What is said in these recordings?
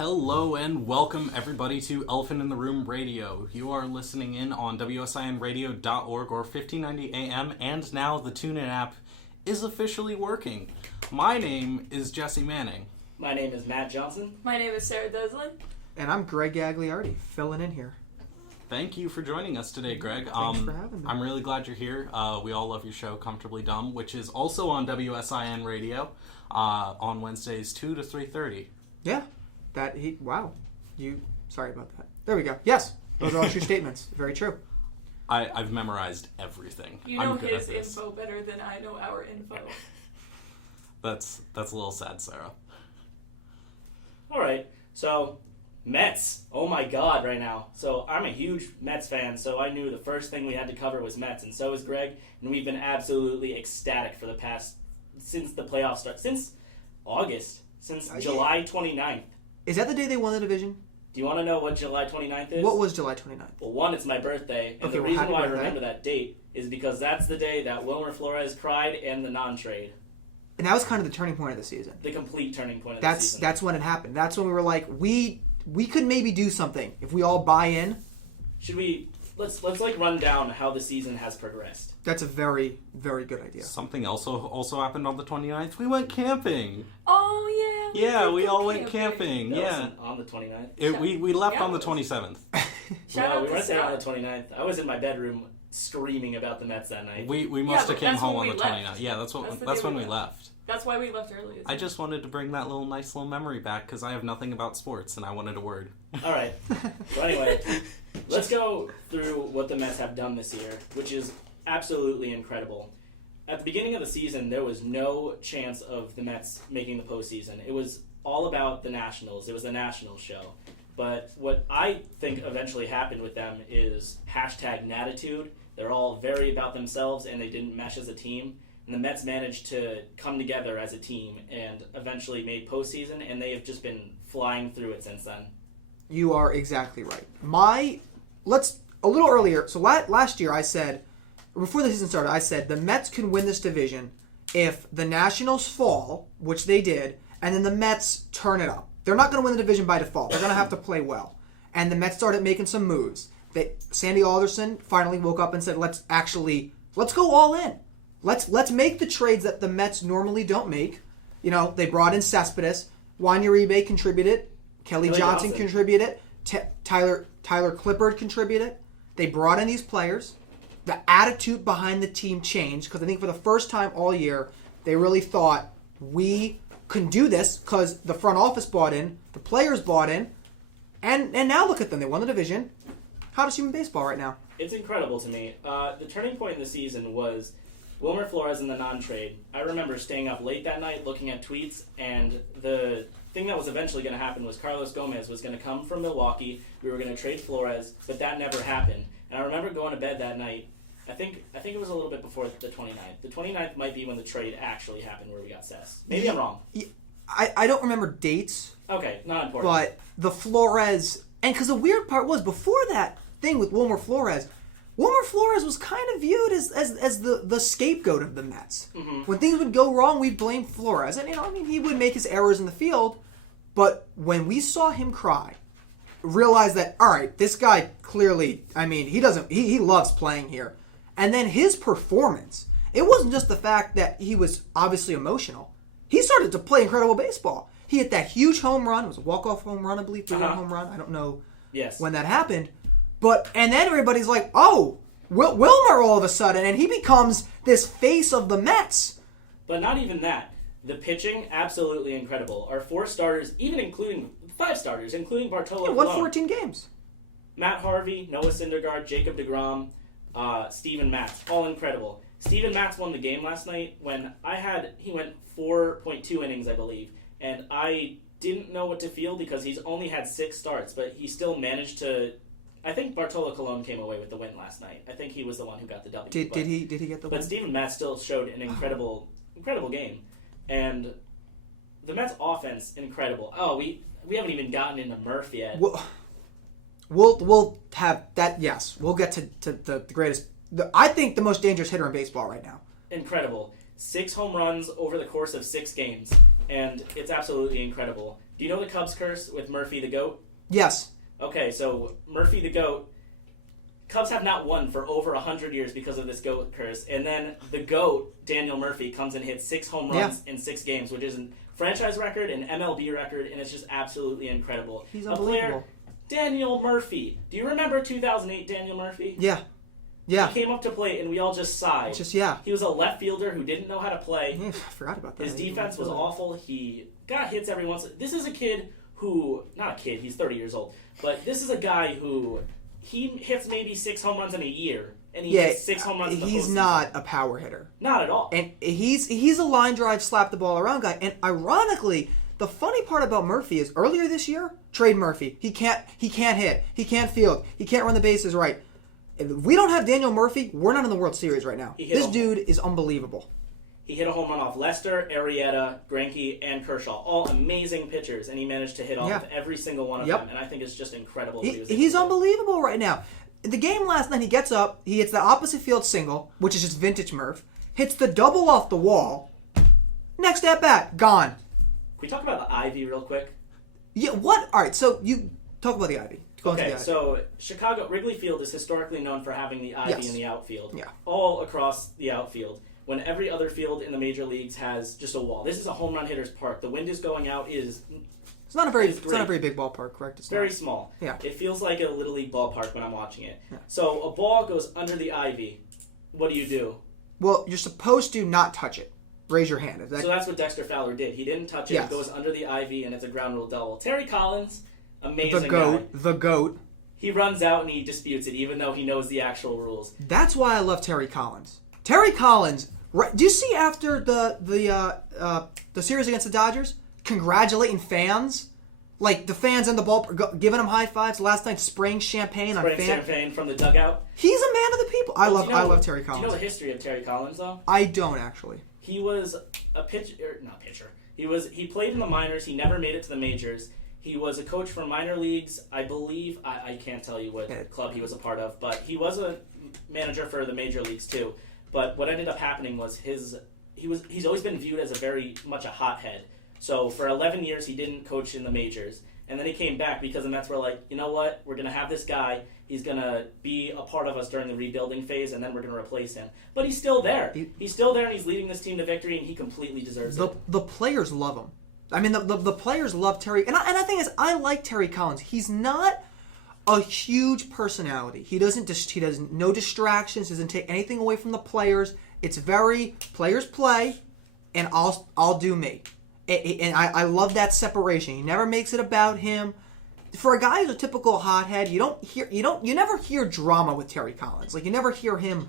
Hello and welcome everybody to Elephant in the Room Radio. You are listening in on WSINradio.org or 1590 AM, and now the TuneIn app is officially working. My name is Jesse Manning. My name is Matt Johnson. My name is Sarah Deslin. And I'm Greg Gagliardi, filling in here. Thank you for joining us today, Greg. Thanks for having me. I'm really glad you're here. We all love your show, Comfortably Dumb, which is also on WSIN Radio on Wednesdays 2 to 3:30. Yeah. Sorry about that. There we go. Yes. Those are all true statements. Very true. I've memorized everything. You know I'm good his at this. info better than I know our info. That's a little sad, Sarah. All right, so Mets. Oh my God, right now. So I'm a huge Mets fan, so I knew the first thing we had to cover was Mets, and so is Greg. And we've been absolutely ecstatic for the past, since the playoffs started, since August, since July 29th. Is that the day they won the division? Do you want to know what July 29th is? What was July 29th? Well, one, it's my birthday, and Okay, the well, reason happy why I birthday. remember that date is because that's the day that Wilmer Flores cried and the non-trade. And that was kind of the turning point of the season. The complete turning point of the season. That's when it happened. That's when we were like, we could maybe do something if we all buy in. Should we... Let's like run down how the season has progressed. That's a very, very good idea. Something also happened on the 29th. We went camping. Oh, yeah. Yeah, we did all go went camping. That Yeah. wasn't on the 29th. We left Yeah, on the it was. 27th. Shout No, out we to weren't there on the Sarah. 29th. I was in my bedroom screaming about the Mets that night. We must Yeah, have but came that's home when on the we 29th. left. Yeah, that's That's the when day we we left. That's why we left early. I just wanted to bring that nice little memory back because I have nothing about sports and I wanted a word. All right. So anyway, let's go through what the Mets have done this year, which is absolutely incredible. At the beginning of the season, there was no chance of the Mets making the postseason. It was all about the Nationals. It was the Nationals show. But what I think eventually happened with them is #Natitude. They're all very about themselves, and they didn't mesh as a team. And the Mets managed to come together as a team and eventually made postseason, and they have just been flying through it since then. You are exactly right. A little earlier, so last year I said, before the season started, I said the Mets can win this division if the Nationals fall, which they did, and then the Mets turn it up. They're not going to win the division by default. They're going to have to play well. And the Mets started making some moves. Sandy Alderson finally woke up and said, let's go all in. Let's make the trades that the Mets normally don't make. You know, they brought in Cespedes, Juan Uribe contributed, Kelly Johnson contributed, Tyler Clippard contributed. They brought in these players. The attitude behind the team changed because I think for the first time all year, they really thought we can do this because the front office bought in, the players bought in, and now look at them. They won the division. Hottest team in baseball right now. It's incredible to me. The turning point in the season was Wilmer Flores in the non-trade. I remember staying up late that night looking at tweets, and the thing that was eventually going to happen was Carlos Gomez was going to come from Milwaukee. We were going to trade Flores, but that never happened. And I remember going to bed that night. I think it was a little bit before the 29th. The 29th might be when the trade actually happened where we got Cess. Maybe I'm wrong. I don't remember dates. Okay, not important. But the Flores, and because the weird part was before that thing with Wilmer Flores was kind of viewed as the scapegoat of the Mets. Mm-hmm. When things would go wrong, we'd blame Flores, and he would make his errors in the field. But when we saw him cry, realized that all right, this guy clearly, he loves playing here, and then his performance. It wasn't just the fact that he was obviously emotional. He started to play incredible baseball. He hit that huge home run. It was a walk-off home run, I believe, 3-run home run. I don't know when that happened. And then everybody's like, oh, Wilmer all of a sudden, and he becomes this face of the Mets. But not even that. The pitching, absolutely incredible. Our 4 starters, even including 5 starters, including Bartolo He won Colon. 14 games. Matt Harvey, Noah Syndergaard, Jacob deGrom, Steven Matz, all incredible. Steven Matz won the game last night when he went 4.2 innings, I believe, and I didn't know what to feel because he's only had 6 starts, but he still managed to. I think Bartolo Colon came away with the win last night. I think he was the one who got the W. Did he get the win? But Steven Matz still showed an incredible game, and the Mets offense incredible. Oh, we haven't even gotten into Murph yet. We'll have that. Yes, we'll get to the greatest. I think the most dangerous hitter in baseball right now. Incredible. 6 home runs over the course of 6 games. and it's absolutely incredible. Do you know the Cubs curse with Murphy the GOAT? Yes. Okay, so Murphy the GOAT, Cubs have not won for over 100 years because of this GOAT curse, and then the GOAT, Daniel Murphy, comes and hits 6 home runs in 6 games, which is a franchise record, an MLB record, and it's just absolutely incredible. He's a unbelievable. player, Daniel Murphy. Do you remember 2008 Daniel Murphy? Yeah. Yeah. He came up to plate, and we all just sighed. Yeah. He was a left fielder who didn't know how to play. I forgot about that. His defense was awful. He got hits every once. This is a kid who, not a kid, he's 30 years old, but this is a guy who he hits maybe 6 home runs in a year, and he hits 6 home runs in the he's postseason. not a power hitter. Not at all. And he's a line drive, slap the ball around guy. And ironically, the funny part about Murphy is earlier this year, trade Murphy. He can't hit. He can't field. He can't run the bases right. If we don't have Daniel Murphy, we're not in the World Series right now. This dude is unbelievable. He hit a home run off Lester, Arrieta, Greinke, and Kershaw. All amazing pitchers, and he managed to hit off of every single one of them. And I think it's just incredible. He's unbelievable right now. The game last night, he gets up, he hits the opposite field single, which is just vintage Murph, hits the double off the wall. Next at bat, gone. Can we talk about the Ivy real quick? Yeah, what? All right, so you talk about the Ivy. Okay, so Chicago, Wrigley Field is historically known for having the Ivy in the outfield. All across the outfield. When every other field in the major leagues has just a wall. This is a home run hitter's park. The wind is going out. It's not a very big ballpark, correct? It's very small. Yeah. It feels like a Little League ballpark when I'm watching it. Yeah. So a ball goes under the Ivy. What do? Well, you're supposed to not touch it. Raise your hand. So that's what Dexter Fowler did. He didn't touch it. It goes under the Ivy, and it's a ground rule double. Terry Collins, amazing guy. The GOAT. He runs out and he disputes it, even though he knows the actual rules. That's why I love Terry Collins. Terry Collins. Do you see after the series against the Dodgers, congratulating fans, like the fans in the ballpark, giving him high fives last night, spraying champagne champagne from the dugout. He's a man of the people. I love Terry Collins. Do you know the history of Terry Collins though? I don't actually. He was a pitcher. He played in the minors. He never made it to the majors. He was a coach for minor leagues. I believe I can't tell you what club he was a part of, but he was a manager for the major leagues too. But what ended up happening was he's always been viewed as a very much a hothead. So for 11 years he didn't coach in the majors, and then he came back because the Mets were like, you know what, we're gonna have this guy. He's gonna be a part of us during the rebuilding phase, and then we're gonna replace him. But he's still there. He's still there, and he's leading this team to victory, and he completely deserves it. The players love him. I mean, the players love Terry, and I think I like Terry Collins. He's not a huge personality. He doesn't no distractions. Doesn't take anything away from the players. It's very players play, and I'll do me. And I love that separation. He never makes it about him. For a guy who's a typical hothead, you never hear drama with Terry Collins. Like you never hear him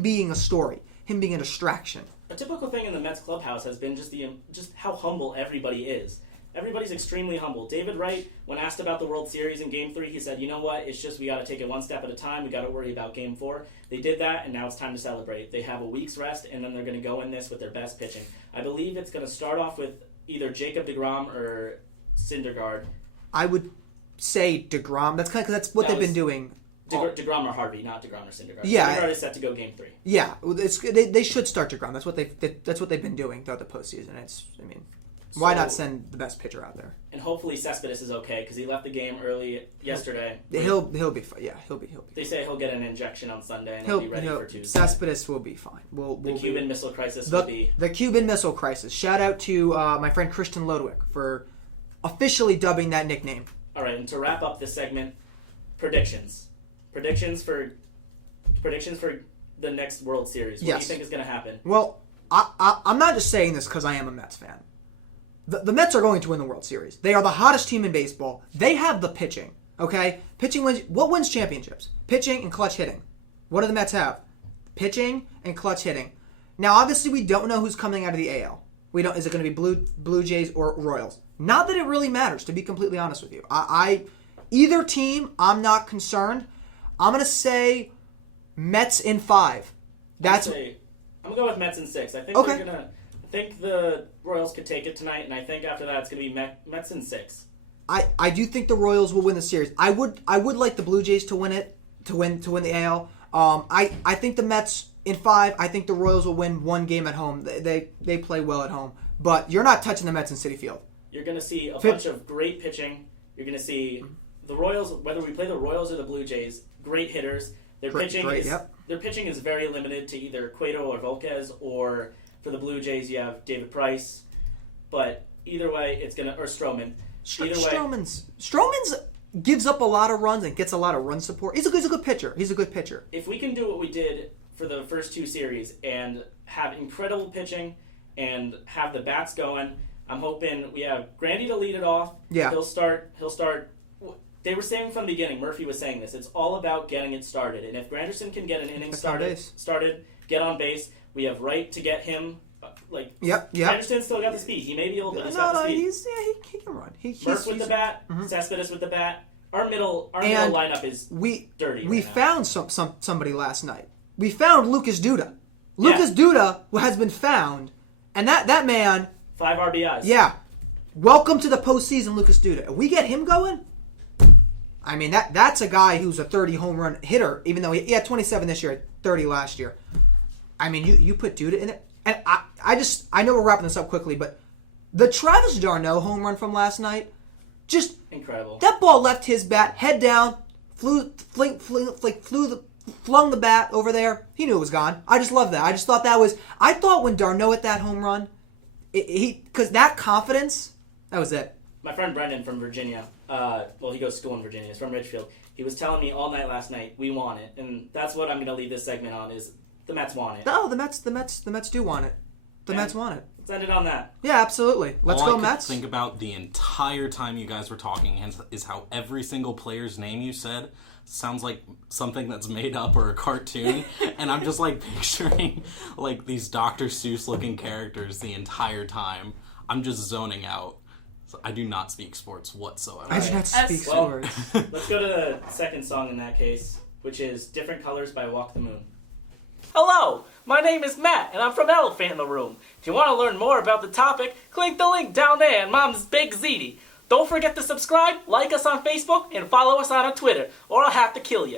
being a story, him being a distraction. A typical thing in the Mets clubhouse has been just how humble everybody is. Everybody's extremely humble. David Wright, when asked about the World Series in Game 3, he said, you know what, it's just we got to take it one step at a time. We got to worry about Game 4. They did that, and now it's time to celebrate. They have a week's rest, and then they're going to go in this with their best pitching. I believe it's going to start off with either Jacob deGrom or Syndergaard. I would say deGrom. That's because what they've been doing. DeGrom or Harvey, not DeGrom or Syndergaard. Yeah, Syndergaard is set to go Game 3. Yeah, they should start DeGrom. That's what they've been doing throughout the postseason. Why not send the best pitcher out there? And hopefully Cespedes is okay because he left the game early yesterday. He'll be fine. Yeah, he'll be. They say he'll get an injection on Sunday and he'll be ready for Tuesday. Cespedes will be fine. The Cuban Missile Crisis will be the Cuban Missile Crisis. Shout out to my friend Christian Lodwick for officially dubbing that nickname. All right, and to wrap up this segment, predictions for the next World Series. What do you think is going to happen? Well, I'm not just saying this because I am a Mets fan. The Mets are going to win the World Series. They are the hottest team in baseball. They have the pitching, okay? Pitching wins. What wins championships? Pitching and clutch hitting. What do the Mets have? Pitching and clutch hitting. Now, obviously, we don't know who's coming out of the AL. We don't. Is it going to be Blue Jays or Royals? Not that it really matters, to be completely honest with you. Either team, I'm not concerned. I'm going to say Mets in 5. I'm going to go with Mets in 6. I think they're going to... I think the Royals could take it tonight, and I think after that it's going to be Mets in 6. I do think the Royals will win the series. I would like the Blue Jays to win it, to win the AL. I think the Mets in 5. I think the Royals will win one game at home. They play well at home. but you're not touching the Mets in Citi Field. You're going to see a bunch of great pitching. You're going to see the Royals, whether we play the Royals or the Blue Jays, great hitters. Their pitching is very limited to either Cueto or Volquez, or for the Blue Jays you have David Price. But either way, it's going to, or Stroman. Stroman's gives up a lot of runs and gets a lot of run support. He's a good pitcher. If we can do what we did for the first 2 series and have incredible pitching and have the bats going, I'm hoping we have Grandy to lead it off. Yeah. He'll start. They were saying from the beginning, Murphy was saying this, it's all about getting it started. And if Granderson can get an inning started, get on base, we have right to get him. Granderson's still got the speed. He may be old, but he's got the speed. He can run. Murph with the bat, Cespedes with the bat. Our middle lineup is dirty. We found somebody last night. We found Lucas Duda. Lucas Duda has been found, and that man... 5 RBIs. Yeah. Welcome to the postseason, Lucas Duda. If we get him going, I mean, that's a guy who's a 30 home run hitter, even though he had 27 this year, 30 last year. I mean, you put Duda in it. And I know we're wrapping this up quickly, but the Travis d'Arnaud home run from last night, just... incredible. That ball left his bat, head down, flung the bat over there. He knew it was gone. I just love that. I just thought that was... I thought when d'Arnaud hit that home run, because that confidence, that was it. My friend Brendan from Virginia, he goes to school in Virginia. He's from Ridgefield. He was telling me all night last night, we want it. And that's what I'm going to leave this segment on, is the Mets want it. No, the Mets do want it. The Mets want it. Let's end it on that. Yeah, absolutely. Let's go Mets. All I could think about the entire time you guys were talking is how every single player's name you said sounds like something that's made up or a cartoon. And I'm just like picturing like these Dr. Seuss looking characters the entire time. I'm just zoning out. So I do not speak sports whatsoever. I do not speak sports. Let's go to the second song in that case, which is Different Colors by Walk the Moon. Hello, my name is Matt, and I'm from Elephant in the Room. If you want to learn more about the topic, click the link down there in Mom's Big Ziti. Don't forget to subscribe, like us on Facebook, and follow us on Twitter, or I'll have to kill you.